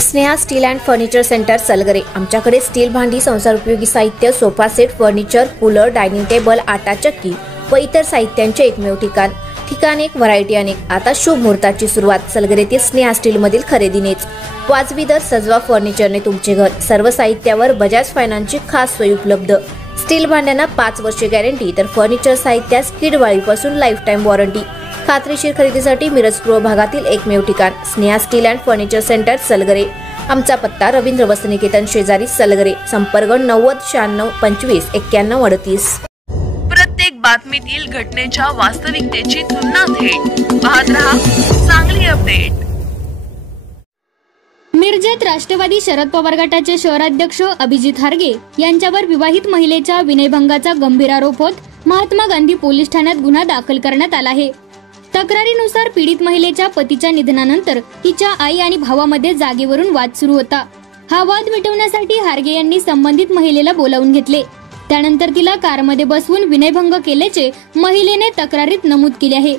Sneha steel and furniture centre Salgare. आमच्याकडे steel भांडी, संसार उपयोगी साहित्य, sofa set, furniture, cooler, dining table, आटा चक्की व इतर साहित्यांचे एकमेव ठिकाण एक, व्हरायटी अनेक। आता शुभ मुहूर्ताची सुरुवात सलगरेतील स्नेहा स्टील मधील खरेदीनेच। वाजवी दर, सजवा फर्निचरने तुमचे घर। सर्व साहित्यावर बजाज फायनान्सची खास सोय उपलब्ध। स्टील भांड्यांना 5 वर्षे गॅरंटी, तर फर्निचर साहित्यास किडवाळीपासून लाईफ टाइम वॉरंटी। खात्रीशीर खरेदीसाठी मिरज पूर्व भागातील एकमेव ठिकाण Sneha steel and furniture centre Salgare. आमचा पत्ता रवींद्र वस्त्रनिकेतन शेजारी सलगरे। संपर्क 90 96 25 91 38। प्रत्येक बातमीतील घटनेच्या वास्तविकतेची तुलना थेट पाहत रहा चांगली अपडेट। मिरजेत राष्ट्रवादी शरद पवार गटाचे शहराध्यक्ष अभिजित हार्गे यांच्यावर विवाहित महिलेच्या विनयभंगाचा गंभीर आरोप होत महात्मा गांधी पोलीस ठाण्यात गुन्हा दाखल करण्यात आला आहे। तक्रारीनुसार पीडित महिलेच्या पतीच्या निधनानंतर तिच्या आई आणि भावामध्ये जागेवरून वाद सुरू होता। हा वाद मिटवण्यासाठी हार्गे यांनी संबंधित महिलेला बोलावून घेतले। त्यानंतर तिला कारमध्ये बसवून विनयभंग केल्याचे महिलेने तक्रारीत नमूद केले आहे।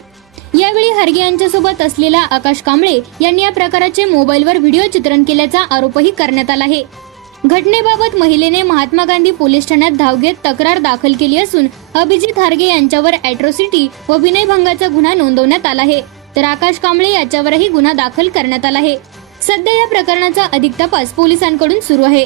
यावेळी हार्गे यांच्यासोबत असलेला आकाश कांबळे यांनी या प्रकाराचे मोबाईलवर व्हिडिओ चित्रण केल्याचा आरोपही करण्यात आला आहे। घटनेबाबत महिलेने महात्मा गांधी पोलीस ठाण्यात धाव घेत तक्रार दाखल केली असून अभिजित हार्गे यांच्यावर ॲट्रॉसिटी व विनयभंगाचा गुन्हा नोंदवण्यात आला आहे, तर आकाश कांबळे याच्यावरही गुन्हा दाखल करण्यात आला आहे। सध्या या प्रकरणाचा अधिक तपास पोलिसांकडून सुरू आहे।